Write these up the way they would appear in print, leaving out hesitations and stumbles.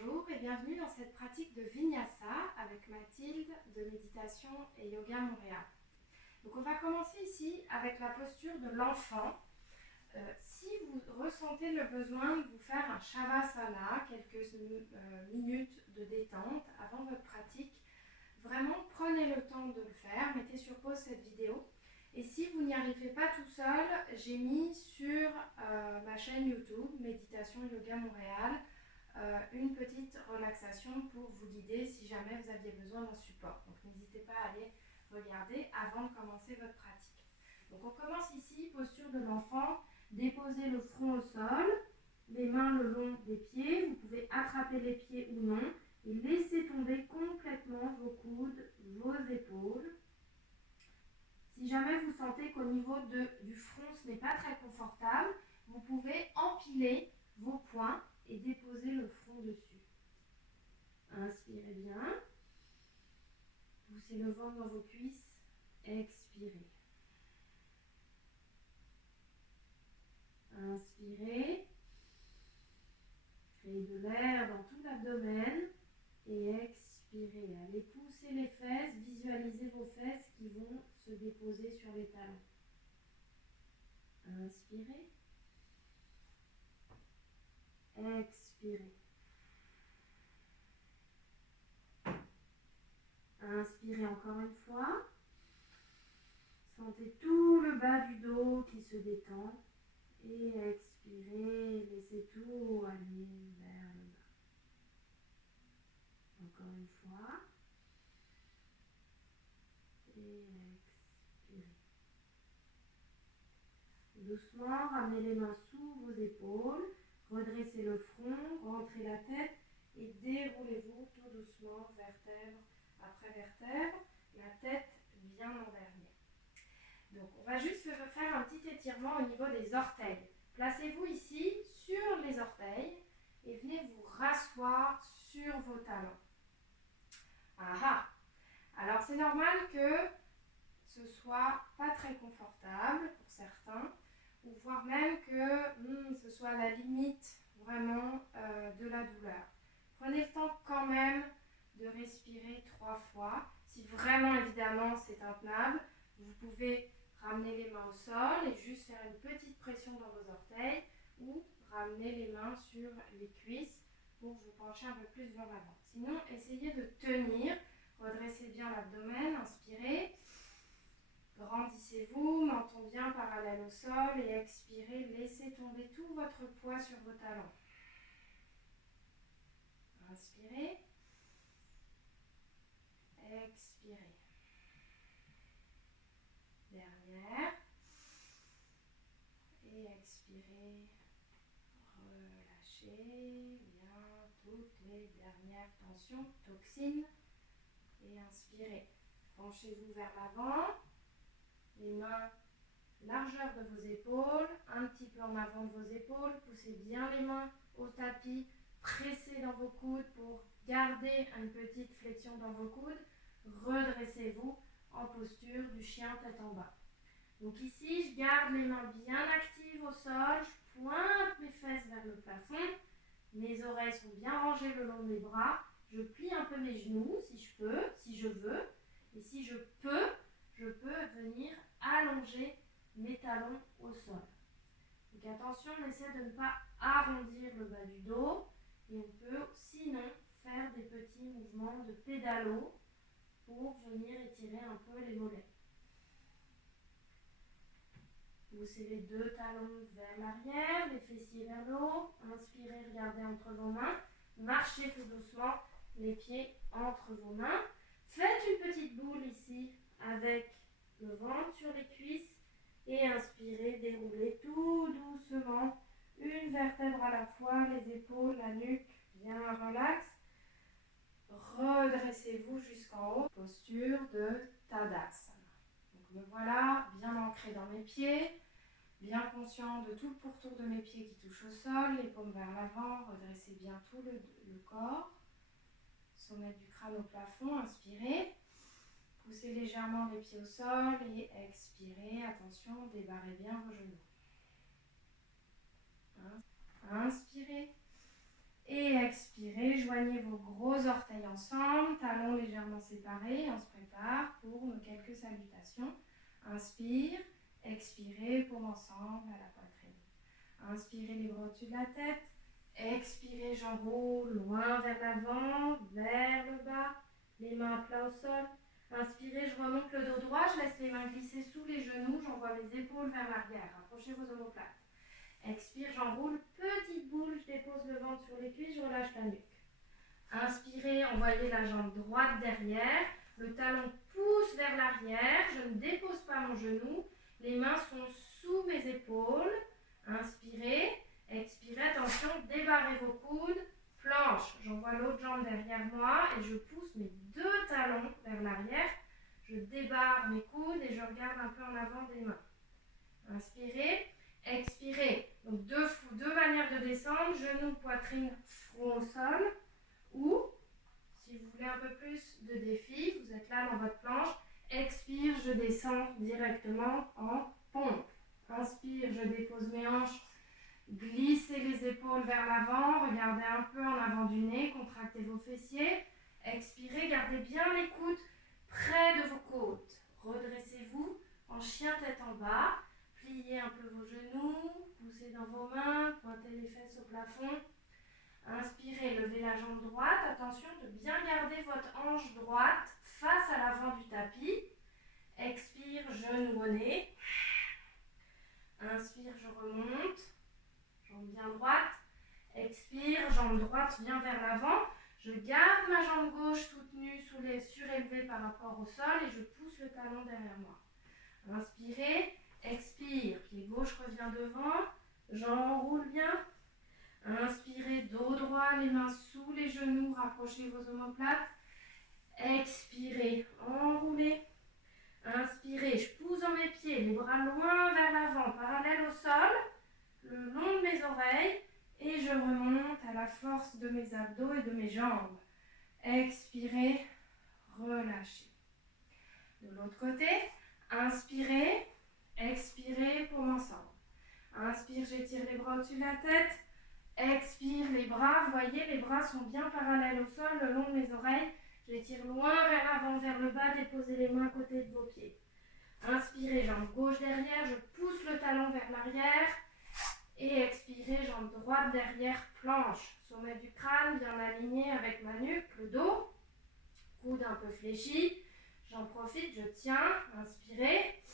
Bonjour et bienvenue dans cette pratique de Vinyasa avec Mathilde de Méditation et Yoga Montréal. Donc on va commencer ici avec la posture de l'enfant. Si vous ressentez le besoin de vous faire un Shavasana, quelques minutes de détente avant votre pratique, vraiment prenez le temps de le faire, mettez sur pause cette vidéo. Et si vous n'y arrivez pas tout seul, j'ai mis sur ma chaîne YouTube Méditation Yoga Montréal une petite relaxation pour vous guider si jamais vous aviez besoin d'un support. Donc n'hésitez pas à aller regarder avant de commencer votre pratique. Donc on commence ici, posture de l'enfant, déposez le front au sol, les mains le long des pieds, vous pouvez attraper les pieds ou non et laissez tomber complètement vos coudes, vos épaules. Si jamais vous sentez qu'au niveau du front ce n'est pas très confortable, vous pouvez empiler vos poings et déposer le front dessus. Inspirez bien. Poussez le ventre dans vos cuisses. Expirez. Inspirez. Créez de l'air dans tout l'abdomen. Et expirez. Allez pousser les fesses. Visualisez vos fesses qui vont se déposer sur les talons. Inspirez. Expirez. Inspirez encore une fois. Sentez tout le bas du dos qui se détend. Et expirez. Laissez tout aller vers le bas. Encore une fois. Et expirez. Doucement, ramenez les mains sous vos épaules. Redressez le front, rentrez la tête et déroulez-vous tout doucement, vertèbre après vertèbre. La tête bien en dernier. Donc on va juste faire un petit étirement au niveau des orteils. Placez-vous ici sur les orteils et venez vous rasseoir sur vos talons. Alors c'est normal que ce soit pas très confortable pour certains, ou voire même que ce soit à la limite vraiment de la douleur. Prenez le temps quand même de respirer 3 fois. Si vraiment évidemment c'est intenable, vous pouvez ramener les mains au sol et juste faire une petite pression dans vos orteils ou ramener les mains sur les cuisses pour vous pencher un peu plus vers l'avant. Sinon, essayez de tenir, redressez bien l'abdomen, inspirez. Grandissez-vous, menton bien parallèle au sol et expirez, laissez tomber tout votre poids sur vos talons. Inspirez. Expirez. Dernière. Et expirez. Relâchez bien toutes les dernières tensions, toxines. Et inspirez. Penchez-vous vers l'avant. Les mains largeur de vos épaules, un petit peu en avant de vos épaules, poussez bien les mains au tapis, pressez dans vos coudes pour garder une petite flexion dans vos coudes, redressez-vous en posture du chien tête en bas. Donc ici, je garde les mains bien actives au sol, je pointe mes fesses vers le plafond, mes oreilles sont bien rangées le long de mes bras, je plie un peu mes genoux si je peux, si je veux, et si je peux venir allonger mes talons au sol. Donc attention, on essaie de ne pas arrondir le bas du dos et on peut sinon faire des petits mouvements de pédalo pour venir étirer un peu les mollets. Poussez les 2 talons vers l'arrière, les fessiers vers le haut. Inspirez, regardez entre vos mains. Marchez tout doucement, les pieds entre vos mains. Faites une petite boule ici avec le ventre sur les cuisses et inspirez, déroulez tout doucement, une vertèbre à la fois, les épaules, la nuque, bien relax. Redressez-vous jusqu'en haut, posture de Tadasana. Donc me voilà bien ancré dans mes pieds, bien conscient de tout le pourtour de mes pieds qui touche au sol, les paumes vers l'avant, redressez bien tout le corps, sommet du crâne au plafond, inspirez. Poussez légèrement les pieds au sol et expirez. Attention, débarrez bien vos genoux. Inspirez et expirez. Joignez joignez vos gros orteils ensemble, talons légèrement séparés. On se prépare pour nos quelques salutations. Inspire, expirez, paume ensemble à la poitrine. Inspirez les bras au-dessus de la tête. Expirez, j'enroule loin vers l'avant, vers le bas. Les mains à plat au sol. Inspirez, je remonte le dos droit, je laisse les mains glisser sous les genoux, j'envoie mes épaules vers l'arrière. Rapprochez vos omoplates. Expire, j'enroule, petite boule, je dépose le ventre sur les cuisses, je relâche la nuque. Inspirez, envoyez la jambe droite derrière, le talon pousse vers l'arrière, je ne dépose pas mon genou, les mains sont sous mes épaules. Inspirez, expirez, attention, débarrez vos coudes, planche, j'envoie l'autre jambe derrière moi et je pousse mes deux talons vers l'arrière, je débarre mes coudes et je regarde un peu en avant des mains. Inspirez, expirez, donc deux manières de descendre, genoux, poitrine, front au sol, ou si vous voulez un peu plus de défi, vous êtes là dans votre planche, expire, je descends directement en pompe. Inspire, je dépose mes hanches, glissez les épaules vers l'avant, regardez un peu en avant du nez, contractez vos fessiers. Expirez, gardez bien les coudes près de vos côtes. Redressez-vous en chien tête en bas. Pliez un peu vos genoux, poussez dans vos mains, pointez les fesses au plafond. Inspirez, levez la jambe droite. Attention de bien garder votre hanche droite face à l'avant du tapis. Expire, genou au nez. Inspire, je remonte. Jambe bien droite. Expire, jambe droite vient vers l'avant. Je garde ma jambe gauche soutenue, surélevée par rapport au sol et je pousse le talon derrière moi. Inspirez, expire, pied gauche revient devant, j'enroule bien. Inspirez, dos droit, les mains sous les genoux, rapprochez vos omoplates. Expirez, enroulez. Inspirez, je pousse dans mes pieds, les bras loin vers l'avant, parallèle au sol, le long de mes oreilles. Et je remonte à la force de mes abdos et de mes jambes. Expirez, relâchez. De l'autre côté, inspirez, expirez, paume ensemble. Inspire, j'étire les bras au-dessus de la tête. Expire, les bras, vous voyez, les bras sont bien parallèles au sol, le long de mes oreilles. Je les tire loin vers l'avant, vers le bas, déposez les mains à côté de vos pieds. Inspirez, jambe gauche derrière, je pousse le talon vers l'arrière. Et expirez, jambe droite derrière, planche. Sommet du crâne bien aligné avec ma nuque, le dos. Coude un peu fléchi. J'en profite, je tiens. Inspirez.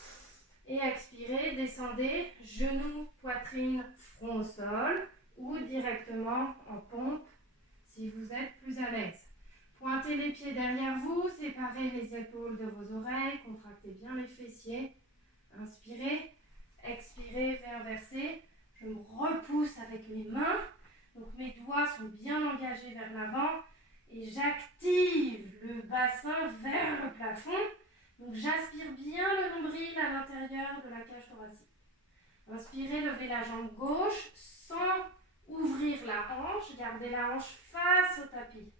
Et expirez, descendez. Genoux, poitrine, front au sol. Ou directement en pompe si vous êtes plus à l'aise. Pointez les pieds derrière vous. Séparez les épaules de vos oreilles. Contractez bien les fessiers. Inspirez. Expirez, inversez. Je me repousse avec mes mains, donc mes doigts sont bien engagés vers l'avant et j'active le bassin vers le plafond. Donc j'aspire bien le nombril à l'intérieur de la cage thoracique. Inspirez, levez la jambe gauche sans ouvrir la hanche, gardez la hanche face au tapis.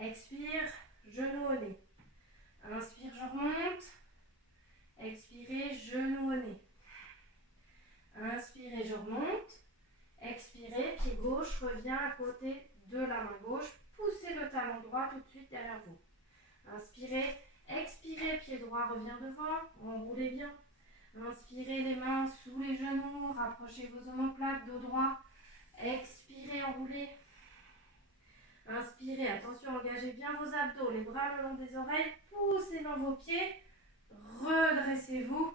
Expire, genou au nez. Inspire, je remonte. Expirez, genou au nez. Inspirez, je remonte. Expirez, pied gauche revient à côté de la main gauche. Poussez le talon droit tout de suite derrière vous. Inspirez, expirez, pied droit revient devant. Enroulez bien. Inspirez, les mains sous les genoux. Rapprochez vos omoplates, dos droit. Expirez, enroulez. Inspirez, attention, engagez bien vos abdos. Les bras le long des oreilles. Poussez dans vos pieds. Redressez-vous.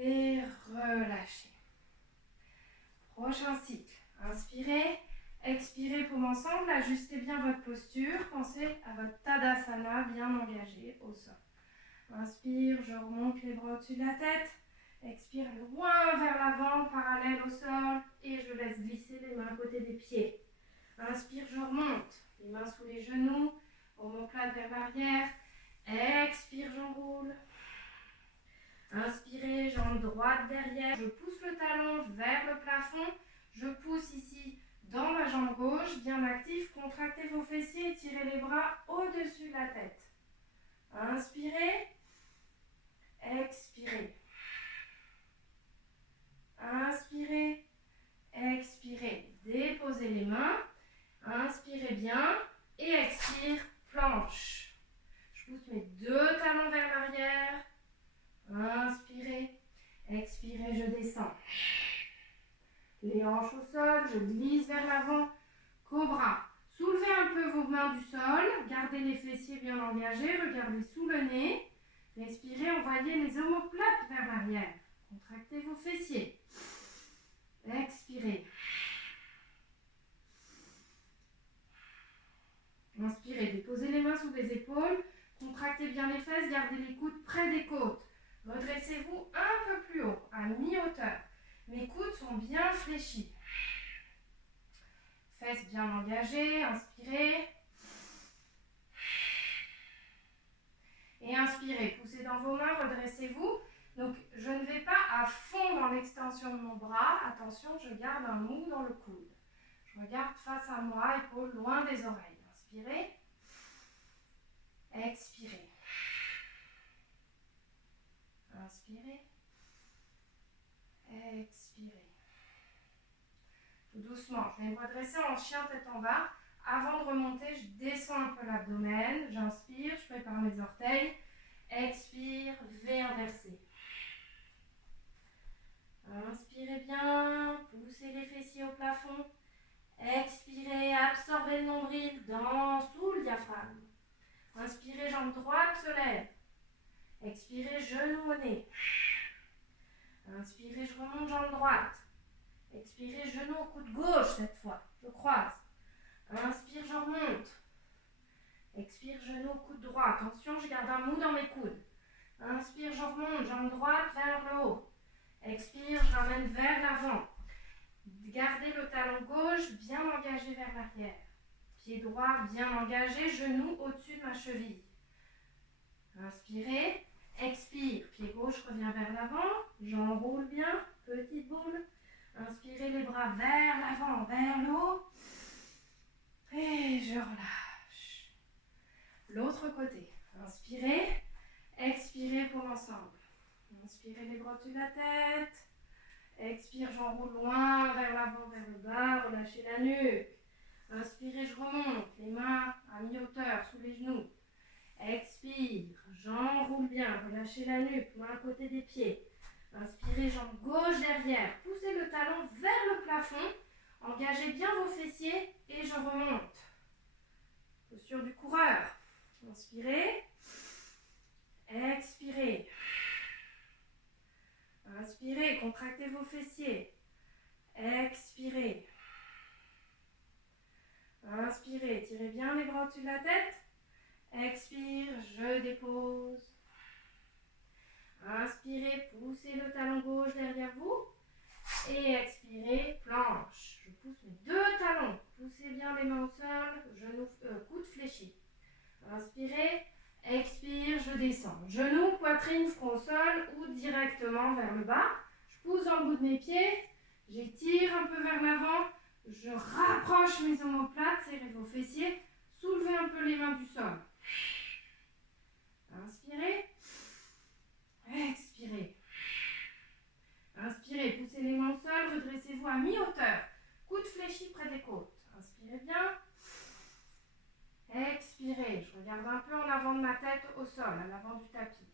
Et relâchez. Prochain cycle. Inspirez, expirez, paume ensemble. Ajustez bien votre posture. Pensez à votre Tadasana bien engagé au sol. Inspire, je remonte les bras au-dessus de la tête. Expire loin vers l'avant, parallèle au sol. Et je laisse glisser les mains à côté des pieds. Inspire, je remonte. Les mains sous les genoux. Omoplate vers l'arrière. Expire, j'enroule. Inspirez, jambe droite derrière, je pousse le talon vers le plafond, je pousse ici dans ma jambe gauche, bien actif, contractez vos fessiers et tirez les bras au-dessus de la tête. Inspirez, expirez. Inspirez, expirez. Déposez les mains, inspirez bien et expire, planche. Je pousse mes deux talons vers l'arrière. Inspirez, expirez, je descends. Les hanches au sol, je glisse vers l'avant. Cobra. Soulevez un peu vos mains du sol, gardez les fessiers bien engagés, regardez sous le nez. Respirez, envoyez les omoplates vers l'arrière. Contractez vos fessiers. Expirez. Inspirez, déposez les mains sous les épaules. Contractez bien les fesses, gardez les coudes près des côtes. Redressez-vous un peu plus haut, à mi-hauteur. Mes coudes sont bien fléchis. Fesses bien engagées, inspirez. Et inspirez, poussez dans vos mains, redressez-vous. Donc, je ne vais pas à fond dans l'extension de mon bras. Attention, je garde un mou dans le coude. Je regarde face à moi, épaules loin des oreilles. Inspirez. Expirez. Inspirez. Expirez. Tout doucement, je vais me redresser en chien tête en bas. Avant de remonter, je descends un peu l'abdomen. J'inspire, je prépare mes orteils. Expire, V inversé. Inspirez bien, poussez les fessiers au plafond. Expirez, absorbez le nombril sous le diaphragme. Inspirez, jambe droite se lève. Expirez, genou au nez. Inspirez, je remonte, jambe droite. Expirez, genou au coude gauche cette fois. Je croise. Inspire, je remonte. Expire, genou au coude droit. Attention, je garde un mou dans mes coudes. Inspire, je remonte, jambe droite vers le haut. Expire, je ramène vers l'avant. Gardez le talon gauche bien engagé vers l'arrière. Pied droit bien engagé, genou au-dessus de ma cheville. Inspirez, expire, pied gauche revient vers l'avant, j'enroule bien, petite boule. Inspirez les bras vers l'avant, vers le haut. Et je relâche. L'autre côté. Inspirez, expirez pour l'ensemble. Inspirez les bras au-dessus de la tête. Expire, j'enroule loin vers l'avant, vers le bas, relâchez la nuque. Inspirez, je remonte, les mains à mi-hauteur, sous les genoux. Expire, j'enroule bien, relâchez la nuque, main à côté des pieds. Inspirez, jambe gauche derrière, poussez le talon vers le plafond. Engagez bien vos fessiers et je remonte. Posture du coureur. Inspirez, expirez. Inspirez, contractez vos fessiers. Expirez. Inspirez, tirez bien les bras au-dessus de la tête. Expire, je dépose. Inspirez, poussez le talon gauche derrière vous. Et expirez, planche. Je pousse mes deux talons. Poussez bien les mains au sol, genoux, coudes fléchis. Inspirez, expire, je descends. Genoux, poitrine, front au sol ou directement vers le bas. Je pousse dans le bout de mes pieds. J'étire un peu vers l'avant. Je rapproche mes omoplates, serrez vos fessiers. Soulevez un peu les mains du sol. Inspirez. Expirez. Inspirez, poussez les mains au sol, redressez-vous à mi-hauteur. Coude fléchi près des côtes. Inspirez bien. Expirez, je regarde un peu en avant de ma tête au sol, à l'avant du tapis.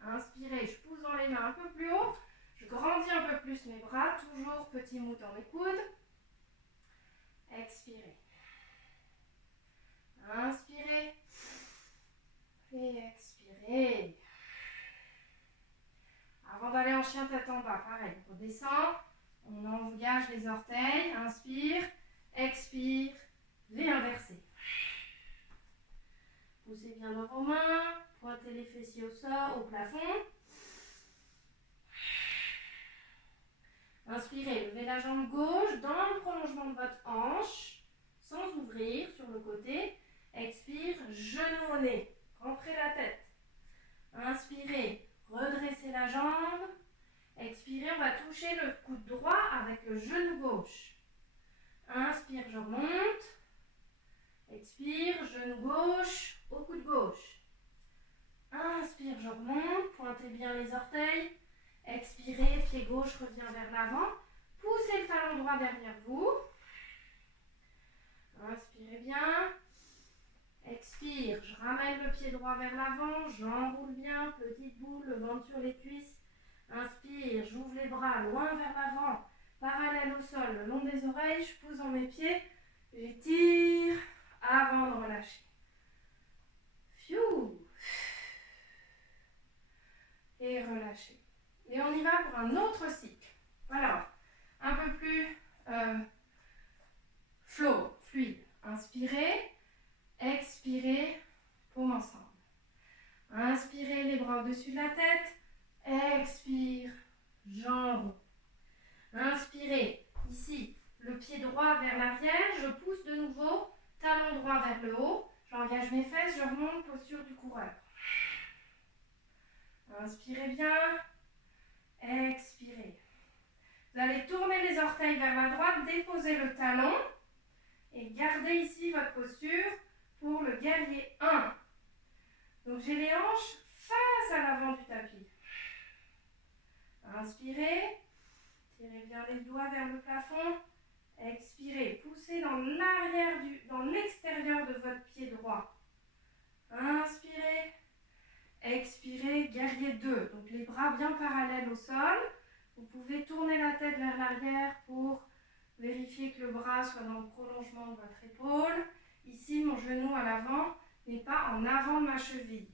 Inspirez, je pousse dans les mains un peu plus haut. Je grandis un peu plus mes bras, toujours petit mou dans les coudes. Expirez. Inspirez. Et expirez. Avant d'aller en chien tête en bas, pareil, on descend, on engage les orteils, inspire, expire, V inversé. Poussez bien dans vos mains, pointez les fessiers au sol, au plafond. Inspirez, levez la jambe gauche dans le prolongement de votre hanche, sans ouvrir sur le côté. Expire, genou au nez, rentrez la tête. Inspirez. Redressez la jambe. Expirez, on va toucher le coude droit avec le genou gauche. Inspire, je remonte. Expire, genou gauche au coude gauche. Inspire, je remonte. Pointez bien les orteils. Expirez, pied gauche revient vers l'avant. Poussez le talon droit derrière vous. Inspirez bien. pied droit vers l'avant, j'enroule bien, petite boule, le ventre sur les cuisses. Inspire, j'ouvre les bras loin vers l'avant, parallèle au sol, le long des oreilles, je pousse dans mes pieds, j'étire avant de relâcher. Fiou. Et relâcher. Et on y va pour un autre cycle. Alors, un peu plus flow, fluide. Inspirez, expirez, paume ensemble. Inspirez les bras au-dessus de la tête. Expire, jambes. Inspirez, ici, le pied droit vers l'arrière. Je pousse de nouveau, talon droit vers le haut. J'engage mes fesses, je remonte, posture du coureur. Inspirez bien, expirez. Vous allez tourner les orteils vers la droite, déposer le talon et garder ici votre posture pour le guerrier 1. Donc j'ai les hanches face à l'avant du tapis. Inspirez, tirez bien les doigts vers le plafond. Expirez, poussez dans l'arrière, dans l'extérieur de votre pied droit. Inspirez, expirez, guerrier 2. Donc les bras bien parallèles au sol. Vous pouvez tourner la tête vers l'arrière pour vérifier que le bras soit dans le prolongement de votre épaule. Ici, mon genou à l'avant n'est pas en avant de ma cheville.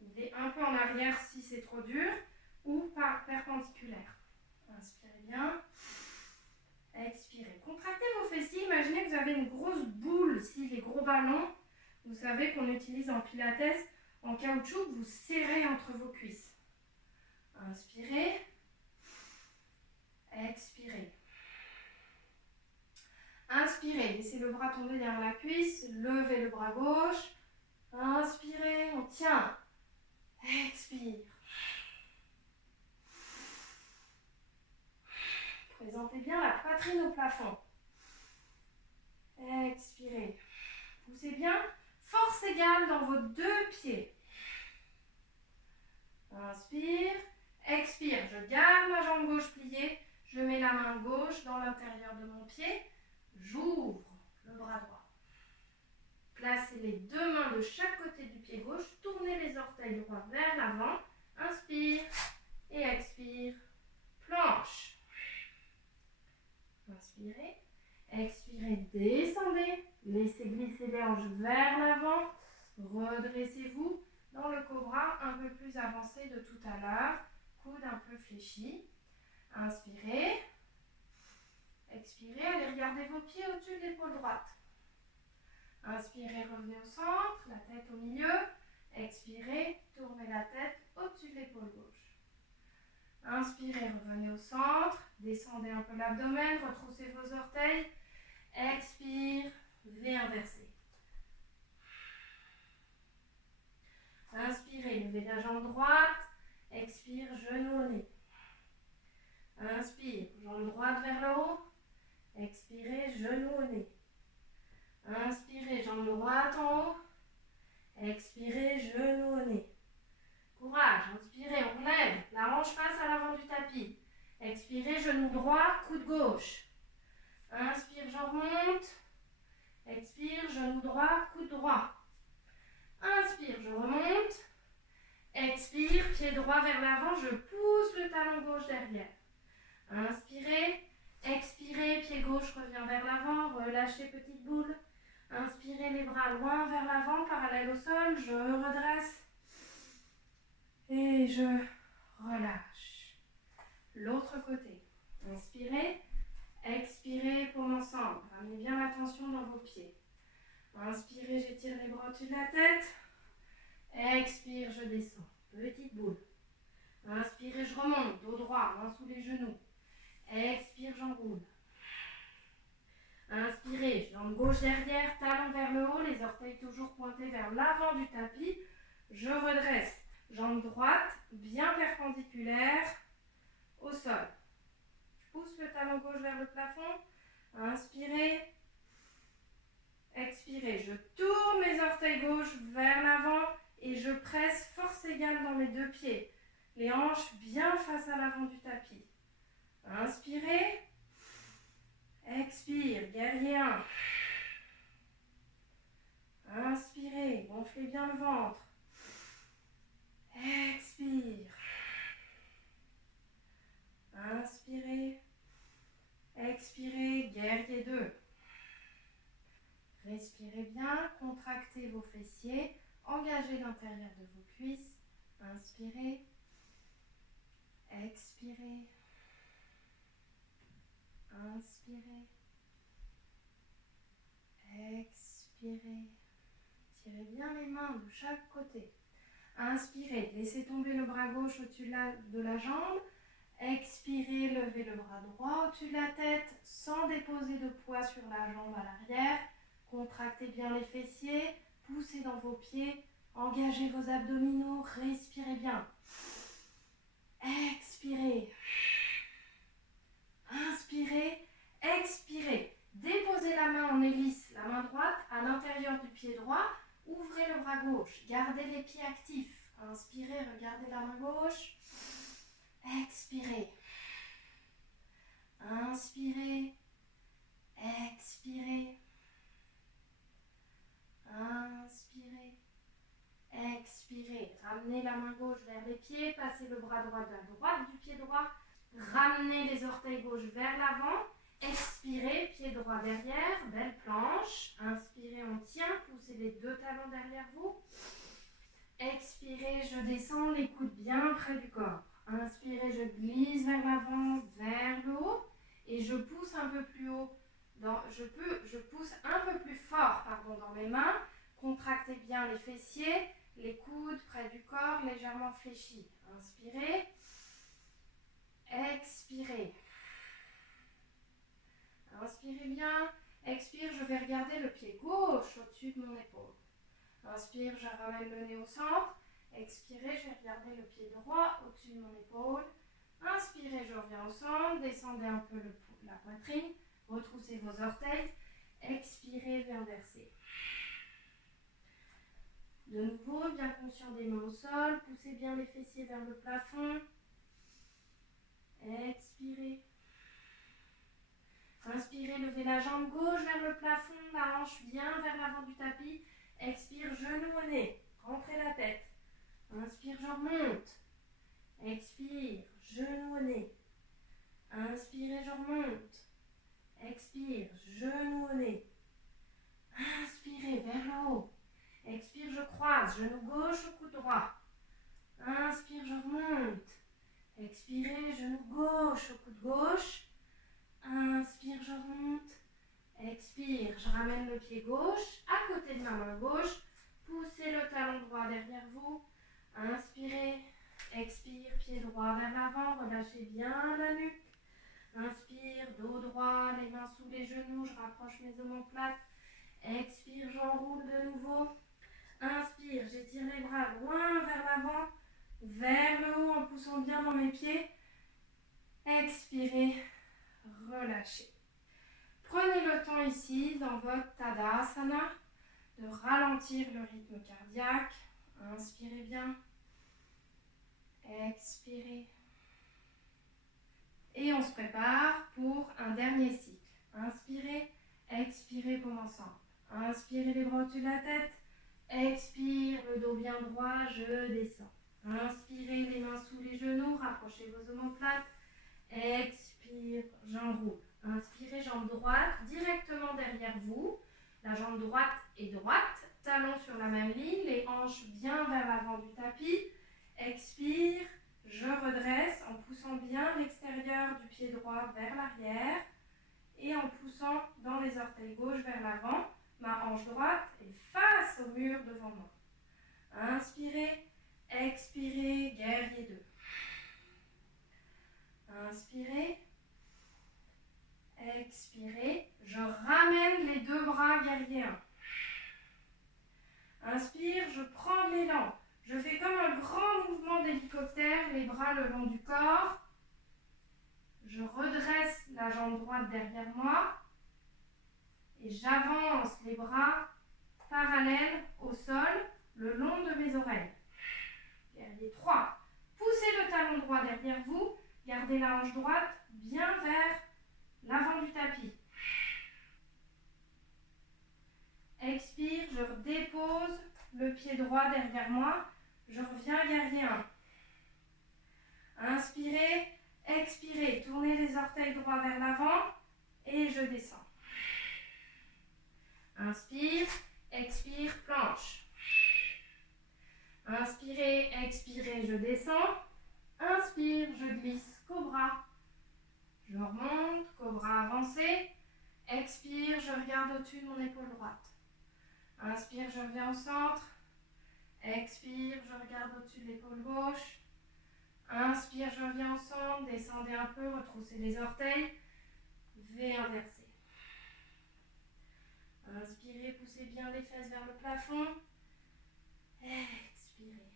Il est un peu en arrière si c'est trop dur ou par perpendiculaire. Inspirez bien. Expirez. Contractez vos fessiers. Imaginez que vous avez une grosse boule ici, les gros ballons. Vous savez qu'on utilise en pilates en caoutchouc que vous serrez entre vos cuisses. Inspirez. Expirez. Inspirez, laissez le bras tomber derrière la cuisse, levez le bras gauche. Inspirez, on tient. Expire. Présentez bien la poitrine au plafond. Expirez. Poussez bien. Force égale dans vos deux pieds. Inspire. Expire. Je garde ma jambe gauche pliée. Je mets la main gauche dans l'intérieur de mon pied. J'ouvre le bras droit. Placez les deux mains de chaque côté du pied gauche. Tournez les orteils droits vers l'avant. Inspire et expire. Planche. Inspirez. Expirez, descendez. Laissez glisser les hanches vers l'avant. Redressez-vous dans le cobra un peu plus avancé de tout à l'heure. Coude un peu fléchi. Inspirez. Expirez, allez regarder vos pieds au-dessus de l'épaule droite. Inspirez, revenez au centre, la tête au milieu. Expirez, tournez la tête au-dessus de l'épaule gauche. Inspirez, revenez au centre, descendez un peu l'abdomen, retroussez vos orteils. Expire, V inversé. Inspirez, levez la jambe droite. Expire, genou au nez. Inspire, jambe droite vers le haut. Expirez, genou au nez. Inspirez, jambe droite en haut. Expirez, genou au nez. Courage, inspirez, on lève la hanche face à l'avant du tapis. Expirez, genou droit, coude gauche. Inspire, je remonte. Expire, genou droit, coude droit. Inspire, je remonte. Expire, pied droit vers l'avant, je pousse le talon gauche derrière. Inspirez, expirez, pied gauche revient vers l'avant, relâchez petite boule. Inspirez les bras loin vers l'avant, parallèle au sol, je redresse. Et je relâche. L'autre côté. Inspirez, expirez, paume ensemble. Ramenez bien l'attention dans vos pieds. Inspirez, j'étire les bras au-dessus de la tête. Expire, je descends. Petite boule. Inspirez, je remonte. Dos droit, main sous les genoux. Expire, j'enroule. Inspirez, jambe gauche derrière, talon vers le haut, les orteils toujours pointés vers l'avant du tapis. Je redresse. Jambe droite, bien perpendiculaire au sol. Je pousse le talon gauche vers le plafond. Inspirez. Expirez. Je tourne mes orteils gauche vers l'avant et je presse force égale dans mes deux pieds. Les hanches bien face à l'avant du tapis. Inspirez. Expire. Guerrier 1. Inspirez. Gonflez gonflez bien le ventre. Expire. Inspirez. Expirez, guerrier 2. Respirez bien, contractez vos fessiers, engagez l'intérieur de vos cuisses. Inspirez. Expirez. Inspirez. Expirez. Tirez bien les mains de chaque côté. Inspirez, laissez tomber le bras gauche au-dessus de la jambe. Expirez, levez le bras droit au-dessus de la tête sans déposer de poids sur la jambe à l'arrière. Contractez bien les fessiers, poussez dans vos pieds, engagez vos abdominaux, respirez bien. Expirez. Inspirez, expirez. Déposez la main en hélice, la main droite à l'intérieur du pied droit. Ouvrez le bras gauche, gardez les pieds actifs. Inspirez, regardez la main gauche. Expirez. Inspirez. Expirez. Inspirez. Expirez. Ramenez la main gauche vers les pieds, passez le bras droit de la droite du pied droit. Ramenez les orteils gauche vers l'avant. Expirez, pied droit derrière, belle planche. Inspirez, on tient, poussez les deux talons derrière vous. Expirez, je descends, les coudes bien près du corps. Inspirez, je glisse vers l'avant, vers le haut. Et je pousse un peu plus haut. Je pousse un peu plus fort dans mes mains. Contractez bien les fessiers, les coudes près du corps, légèrement fléchis. Inspirez. Expirez. Inspirez bien. Expire, je vais regarder le pied gauche au-dessus de mon épaule. Inspire, je ramène le nez au centre. Expirez, je vais regarder le pied droit au-dessus de mon épaule. Inspirez, je reviens au centre. Descendez un peu la poitrine. Retroussez vos orteils. Expirez, inversez. De nouveau, bien conscient des mains au sol. Poussez bien les fessiers vers le plafond. Expirez. Inspirez, levez la jambe gauche vers le plafond, la hanche bien vers l'avant du tapis. Expire, genou au nez, rentrez la tête. Inspire, je remonte. Expire, genou au nez. Inspirez, je remonte. Expire, genou au nez. Inspirez, vers le haut. Expire, je croise, genou gauche au coude droit. Inspire, je remonte. Expirez, genou gauche au coude gauche. Inspire, je remonte. Expire, je ramène le pied gauche à côté de ma main gauche. Poussez le talon droit derrière vous. Inspirez. Expire, pied droit vers l'avant. Relâchez bien la nuque. Inspire, dos droit, les mains sous les genoux. Je rapproche mes omoplates. Expire, j'enroule de nouveau. Inspire, j'étire les bras loin vers l'avant. Vers le haut en poussant bien dans mes pieds. Expirez. Relâchez. Prenez le temps ici, dans votre Tadasana, de ralentir le rythme cardiaque. Inspirez bien. Expirez. Et on se prépare pour un dernier cycle. Inspirez, expirez comme ensemble. Inspirez les bras au-dessus de la tête. Expire, le dos bien droit, je descends. Inspirez, les mains sous les genoux, rapprochez vos omoplates. Expire, j'enroule. Inspirez, jambe droite directement derrière vous. La jambe droite est droite, talons sur la même ligne, les hanches bien vers l'avant du tapis. Expire, je redresse en poussant bien l'extérieur du pied droit vers l'arrière et en poussant dans les orteils gauche vers l'avant. Ma hanche droite est face au mur devant moi. Inspirez, expirez, guerrier 2. Inspirez, expirez, je ramène les deux bras, guerrier 1. Inspire, je prends l'élan. Je fais comme un grand mouvement d'hélicoptère, les bras le long du corps. Je redresse la jambe droite derrière moi et j'avance les bras parallèles au sol le long de mes oreilles. Guerrier 3. Poussez le talon droit derrière vous. Gardez la hanche droite bien vers l'avant du tapis. Expire, je dépose le pied droit derrière moi. Je reviens, guerrier 1. Inspirez, expirez. Tournez les orteils droits vers l'avant et je descends. Inspire, expire, planche. Inspirez, expirez, je descends. Inspire, je glisse, cobra. Je remonte, cobra avancé. Expire, je regarde au-dessus de mon épaule droite. Inspire, je reviens au centre. Expire, je regarde au-dessus de l'épaule gauche. Inspire, je reviens au centre. Descendez un peu, retroussez les orteils. V inversé. Inspirez, poussez bien les fesses vers le plafond. Expirez.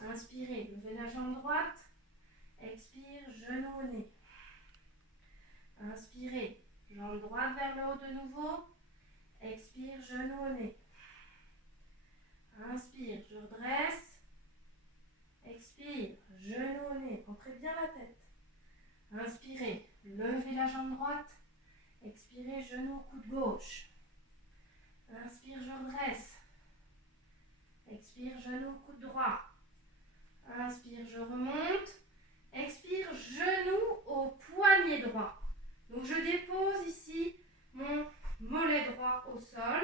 Inspirez, levez la jambe droite. Expire, genou au nez. Inspirez, jambe droite vers le haut de nouveau. Expire, genou au nez. Inspire, je redresse. Expire, genou au nez. Entrez bien la tête. Inspirez, levez la jambe droite. Expirez, genou au coude gauche. Inspire, je redresse. Expire, genou au coude droit. Inspire, je remonte. Expire, genou au poignet droit. Donc je dépose ici mon mollet droit au sol.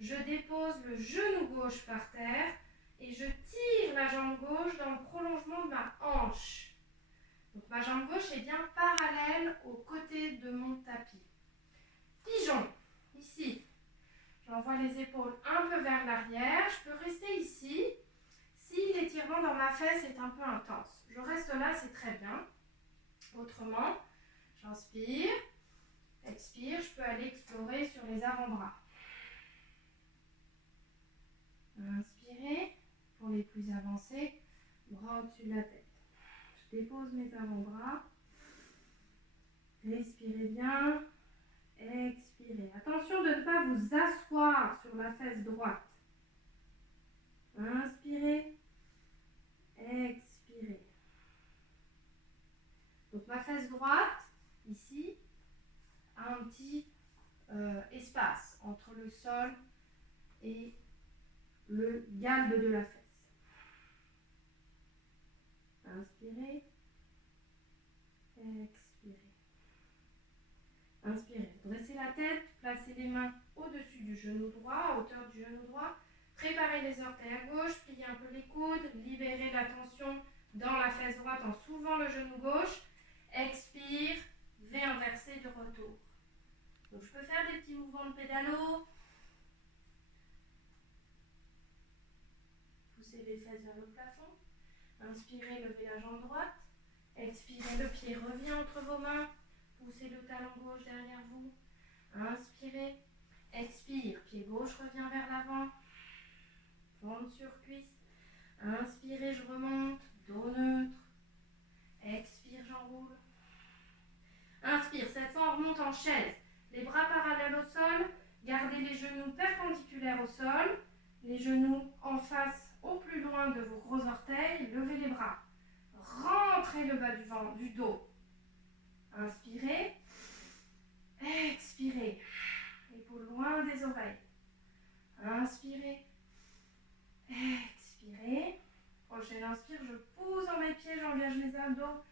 Je dépose le genou gauche par terre et je tire la jambe gauche dans le prolongement de ma hanche. Donc ma jambe gauche est bien parallèle au côté de mon tapis. Pigeon, ici. J'envoie les épaules un peu vers l'arrière. Je peux rester ici si l'étirement dans ma fesse est un peu intense. Je reste là, c'est très bien. Autrement, j'inspire, expire, je peux aller explorer sur les avant-bras. Inspirez, pour les plus avancés, bras au-dessus de la tête. Je dépose mes avant-bras. Respirez bien. Expirez. Attention de ne pas vous asseoir sur la fesse droite. Inspirez. Expirez. Donc ma fesse droite, ici, a un petit espace entre le sol et le galbe de la fesse. Inspirez. Expirez. Inspirez. Dressez la tête, placez les mains au-dessus du genou droit, à hauteur du genou droit. Préparez les orteils à gauche, pliez un peu les coudes, libérez la tension dans la fesse droite en soulevant le genou gauche. Expire, V inversé de retour. Donc je peux faire des petits mouvements de pédalo. Poussez les fesses vers le plafond. Inspirez, levez la jambe droite. Expirez, le pied revient entre vos mains. Poussez le talon gauche derrière vous. Inspirez. Expire, pied gauche revient vers l'avant. Ventre sur cuisse. Inspirez, je remonte. Dos neutre. Expire, j'enroule. Inspire, cette fois on remonte en chaise. Les bras parallèles au sol. Gardez les genoux perpendiculaires au sol. Les genoux en face au plus loin de vos gros orteils. Levez les bras. Rentrez le bas du ventre, du dos. Inspirez. Expirez. Épaules loin des oreilles. Inspirez. Expirez. Prochaine inspire, je pousse dans mes pieds, j'engage les abdos.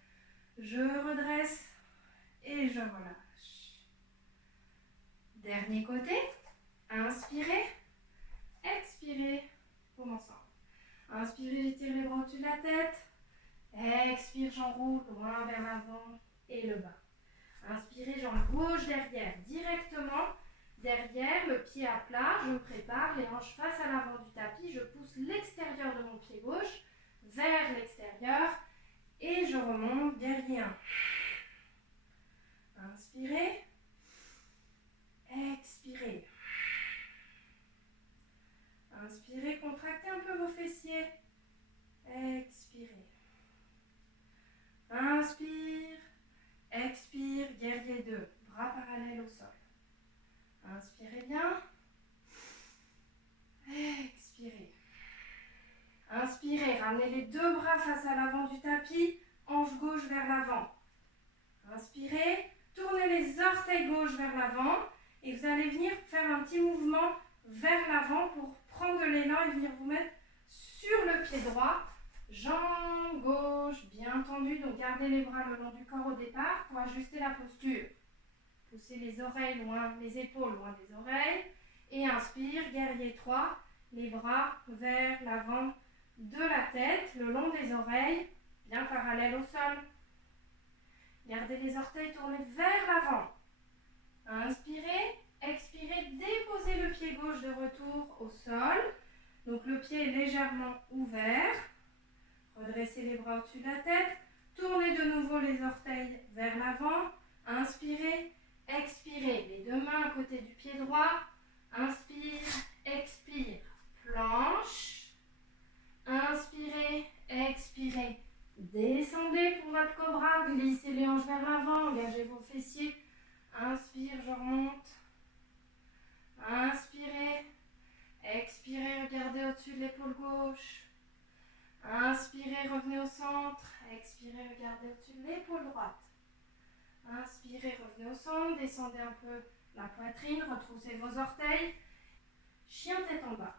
Je redresse et je relâche. Dernier côté. Inspirez. Expirez. Comme ensemble. Inspirez, j'étire les bras au-dessus de la tête. Expire, j'enroule loin vers l'avant et le bas. Inspirez, jambe gauche derrière, directement derrière, le pied à plat. Je me prépare, les hanches face à l'avant du tapis. Je pousse l'extérieur de mon pied gauche vers l'extérieur et je remonte guerrier 1. Inspirez. Expirez. Inspirez, contractez un peu vos fessiers. Expirez. Inspire. Expire, guerrier 2. Bras parallèles au sol. Inspirez bien. Expirez. Inspirez, ramenez les deux bras face à l'avant du tapis, hanche gauche vers l'avant. Inspirez, tournez les orteils gauche vers l'avant et vous allez venir faire un petit mouvement vers l'avant pour prendre de l'élan et venir vous mettre sur le pied droit. Jambe gauche bien tendue, donc gardez les bras le long du corps au départ pour ajuster la posture. Poussez les oreilles loin, les épaules loin des oreilles. Et inspire, guerrier 3, les bras vers l'avant de la tête, le long des oreilles, bien parallèle au sol. Gardez les orteils tournés vers l'avant. Inspirez, expirez, déposez le pied gauche de retour au sol. Donc le pied est légèrement ouvert. Redressez les bras au-dessus de la tête. Tournez de nouveau les orteils vers l'avant. Inspirez, expirez. Les deux mains à côté du pied droit. Inspire, expire. Planche. Inspirez, expirez. Descendez pour votre cobra. Glissez les hanches vers l'avant. Engagez vos fessiers. Inspire, je remonte. Inspirez. Expirez, regardez au-dessus de l'épaule gauche. Inspirez, revenez au centre. Expirez, regardez au-dessus de l'épaule droite. Inspirez, revenez au centre. Descendez un peu la poitrine. Retroussez vos orteils. Chien tête en bas.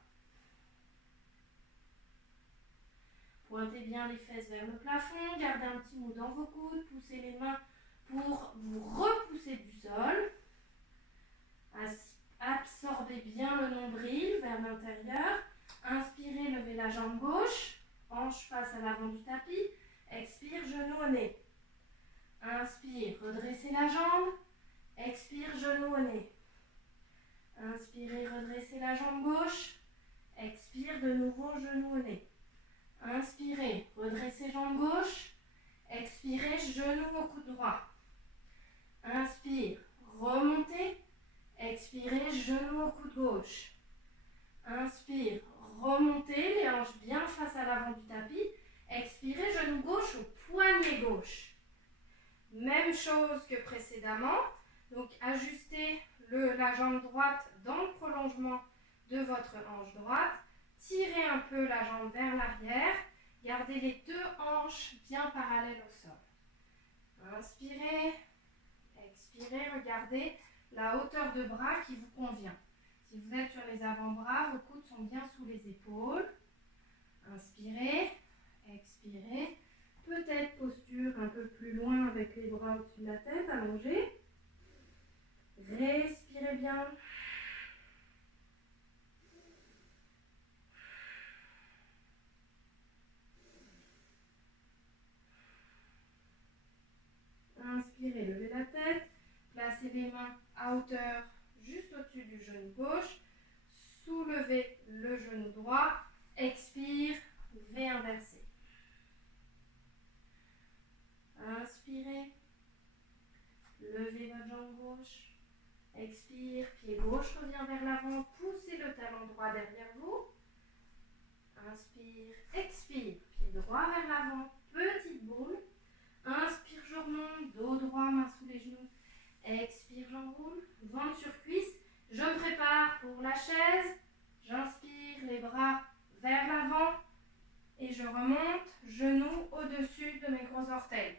Pointez bien les fesses vers le plafond. Gardez un petit mou dans vos coudes. Poussez les mains pour vous repousser du sol. Absorbez bien le nombril vers l'intérieur. Inspirez, levez la jambe gauche. Hanche face à l'avant du tapis. Expire, genou au nez. Inspire, redressez la jambe. Expire, genou au nez. Inspirez, redressez la jambe gauche. Expire, de nouveau, genou au nez. Inspirez, redressez jambe gauche. Expirez, genou au coude droit. Inspire, remontez. Expirez, genou au coude gauche. Inspire, remontez, les hanches bien face à l'avant du tapis. Expirez, genou gauche au poignet gauche. Même chose que précédemment. Donc ajustez la jambe droite dans le prolongement de votre hanche droite. Tirez un peu la jambe vers l'arrière. Gardez les deux hanches bien parallèles au sol. Inspirez, expirez, regardez la hauteur de bras qui vous convient. Si vous êtes sur les avant-bras, vos coudes sont bien sous les épaules. Inspirez, expirez. Peut-être posture un peu plus loin avec les bras au-dessus de la tête, allongés. Respirez bien. Inspirez, levez la tête. Placez les mains à hauteur juste au-dessus du genou gauche. Soulevez le genou droit. Expire, V inversé. Inspirez. Levez votre jambe gauche. Expire, pied gauche revient vers l'avant. Poussez le talon droit derrière vous. Inspire, expire, pied droit vers l'avant. Petite boule. Inspire, je remonte. Dos droit, main sous les genoux. Expire, j'enroule. Ventre sur cuisse. Je me prépare pour la chaise. J'inspire, les bras vers l'avant. Et je remonte, genoux au-dessus de mes gros orteils.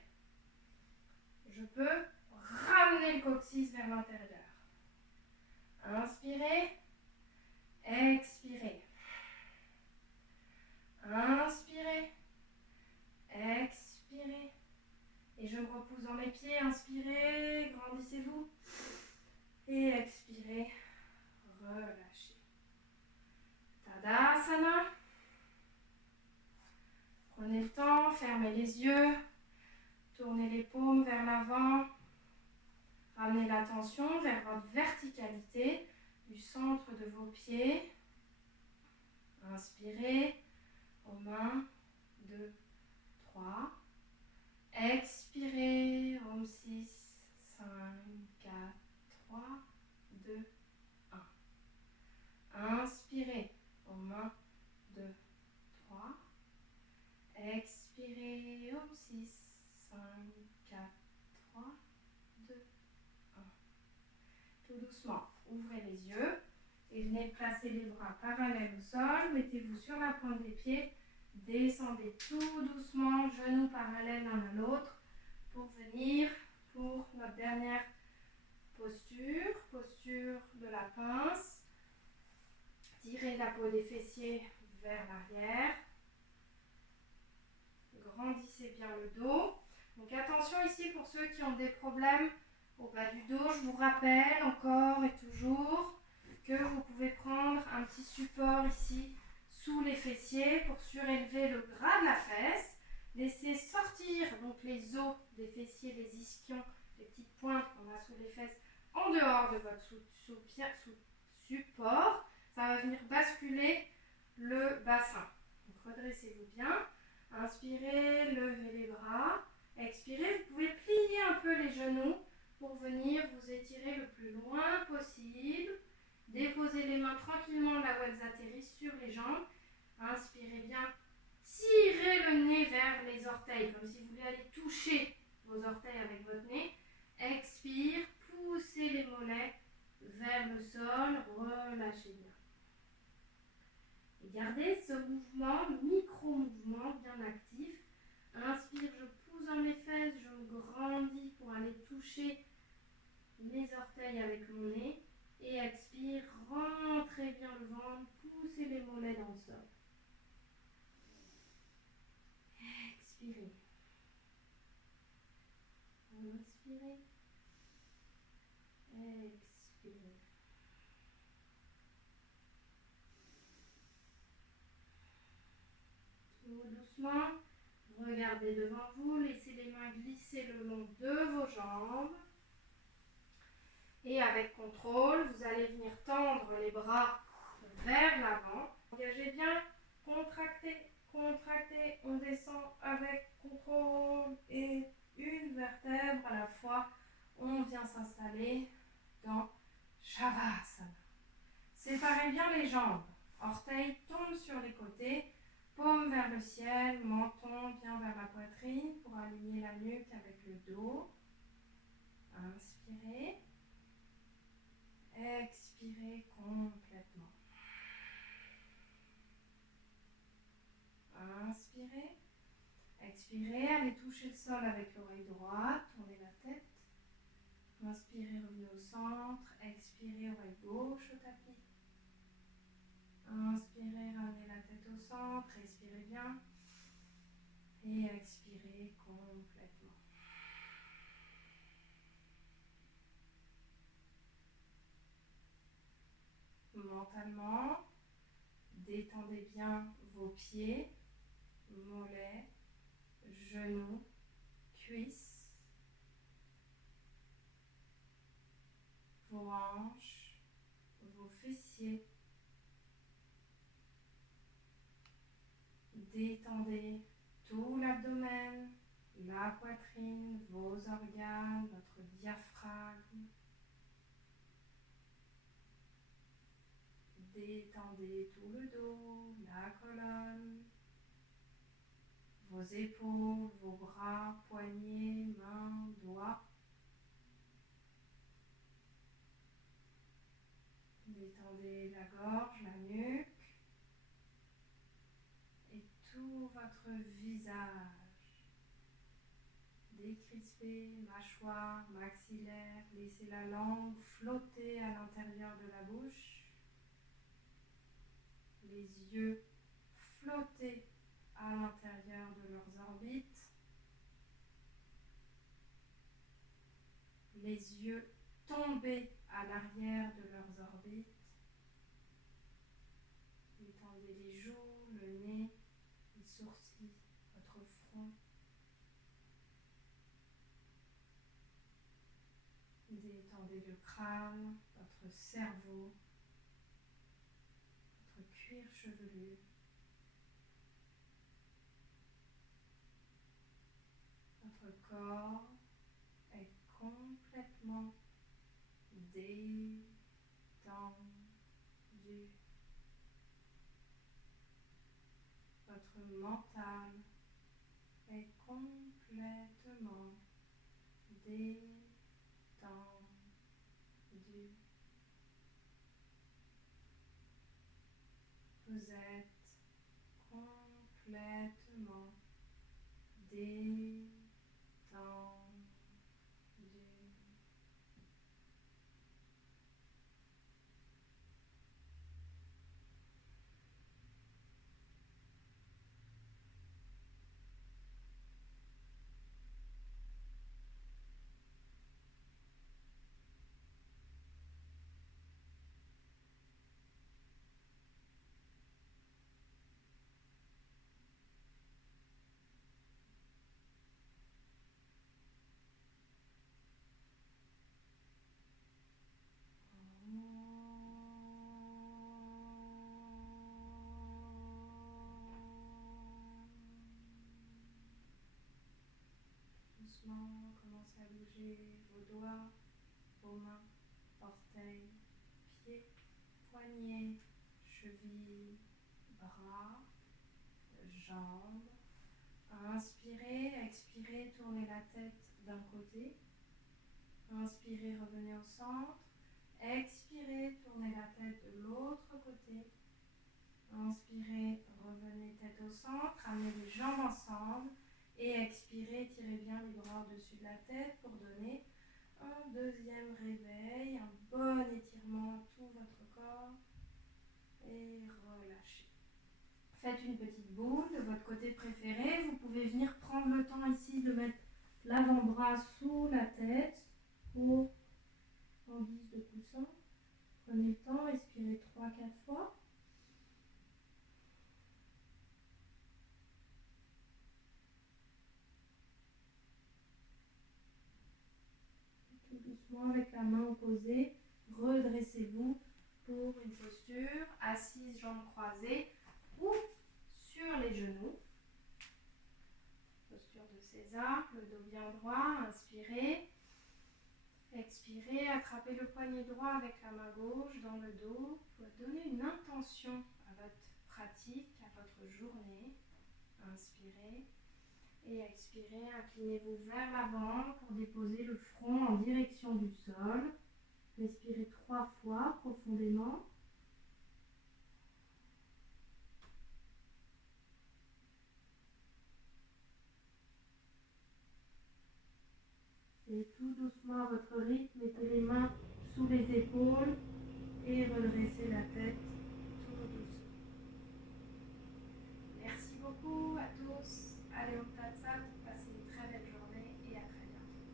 Je peux ramener le coccyx vers l'intérieur. Inspirez, expirez. Inspirez, expirez. Et je me repousse dans mes pieds. Inspirez, grandissez-vous. Et expirez, relâchez. Tadasana. Prenez le temps, fermez les yeux. Tournez les paumes vers l'avant. Ramenez l'attention vers votre verticalité du centre de vos pieds. Inspirez aux mains. 2, 3. Expirez. Om 6, 5, 4, 3, 2, 1. Inspirez aux mains. 2, 3. Expirez. Om 6, 5, 4, 3, 2, 1. Tout doucement, ouvrez les yeux et venez placer les bras parallèles au sol. Mettez-vous sur la pointe des pieds. Descendez tout doucement, genoux parallèles l'un à l'autre pour venir pour notre dernière posture, posture de la pince. peau des fessiers vers l'arrière. Grandissez bien le dos. Donc attention ici pour ceux qui ont des problèmes au bas du dos. Je vous rappelle encore et toujours que vous pouvez prendre un petit support ici sous les fessiers pour surélever le gras de la fesse. Laissez sortir donc les os des fessiers, les ischions, les petites pointes qu'on a sous les fesses en dehors de votre support. Ça va venir basculer le bassin. Donc redressez-vous bien. Inspirez, levez les bras. Expirez, vous pouvez plier un peu les genoux pour venir vous étirer le plus loin possible. Déposez les mains tranquillement là où elles atterrissent sur les jambes. Inspirez bien. Tirez le nez vers les orteils, comme si vous vouliez aller toucher vos orteils avec votre nez. Expire, poussez les mollets vers le sol, relâchez bien. Et gardez ce mouvement, micro-mouvement bien actif. Inspire, je pousse dans mes fesses, je me grandis pour aller toucher mes orteils avec mon nez. Et expire, rentrez bien le ventre, poussez les mollets dans le sol. Expirez. Inspirez. Expirez. Tout doucement, regardez devant vous, laissez les mains glisser le long de vos jambes. Et avec contrôle, vous allez venir tendre les bras vers l'avant. Engagez bien, contractez, contractez. On descend avec contrôle et une vertèbre à la fois. On vient s'installer dans Shavasana. Séparez bien les jambes. Orteils tombent sur les côtés. Paume vers le ciel, menton bien vers la poitrine pour aligner la nuque avec le dos. Inspirez. Expirez complètement. Inspirez. Expirez, allez toucher le sol avec l'oreille droite, tournez la tête. Inspirez, revenez au centre. Expirez, oreille gauche au tapis. Inspirez, ramenez la tête au centre. Respirez bien. Et expirez complètement. Mentalement, détendez bien vos pieds, mollets, genoux, cuisses, vos hanches, vos fessiers. Détendez tout l'abdomen, la poitrine, vos organes, votre diaphragme. Détendez tout le dos, la colonne, vos épaules, vos bras, poignets, mains, doigts. Détendez la gorge, la nuque et tout votre visage. Décrispez, mâchoire, maxillaire, laissez la langue flotter à l'intérieur de la bouche. Les yeux flotter à l'intérieur de leurs orbites. Les yeux tomber à l'arrière de leurs orbites. Détendez les joues, le nez, les sourcils, votre front. Détendez le crâne, votre cerveau, votre cuir chevelu. Votre corps est complètement détendu. Votre mental est complètement détendu. Vous êtes complètement détendu. Bougez vos doigts, vos mains, orteils, pieds, poignets, chevilles, bras, jambes. Inspirez, expirez, tournez la tête d'un côté. Inspirez, revenez au centre. Expirez, tournez la tête de l'autre côté. Inspirez, revenez tête au centre, amenez les jambes ensemble. Et expirez, tirez bien les bras au-dessus de la tête pour donner un deuxième réveil, un bon étirement de tout votre corps. Et relâchez. Faites une petite boule de votre côté préféré. Vous pouvez venir prendre le temps ici de mettre l'avant-bras sous la tête pour en guise de coussin. Prenez le temps, expirez 3-4 fois. Tout doucement avec la main opposée, redressez-vous pour une posture assise, jambes croisées ou sur les genoux. Posture de César, le dos bien droit, inspirez. Expirez, attrapez le poignet droit avec la main gauche dans le dos pour donner une intention à votre pratique, à votre journée. Inspirez et expirez, inclinez-vous vers l'avant pour déposer le front en direction du sol. Respirez 3 fois profondément. Et tout doucement à votre rythme,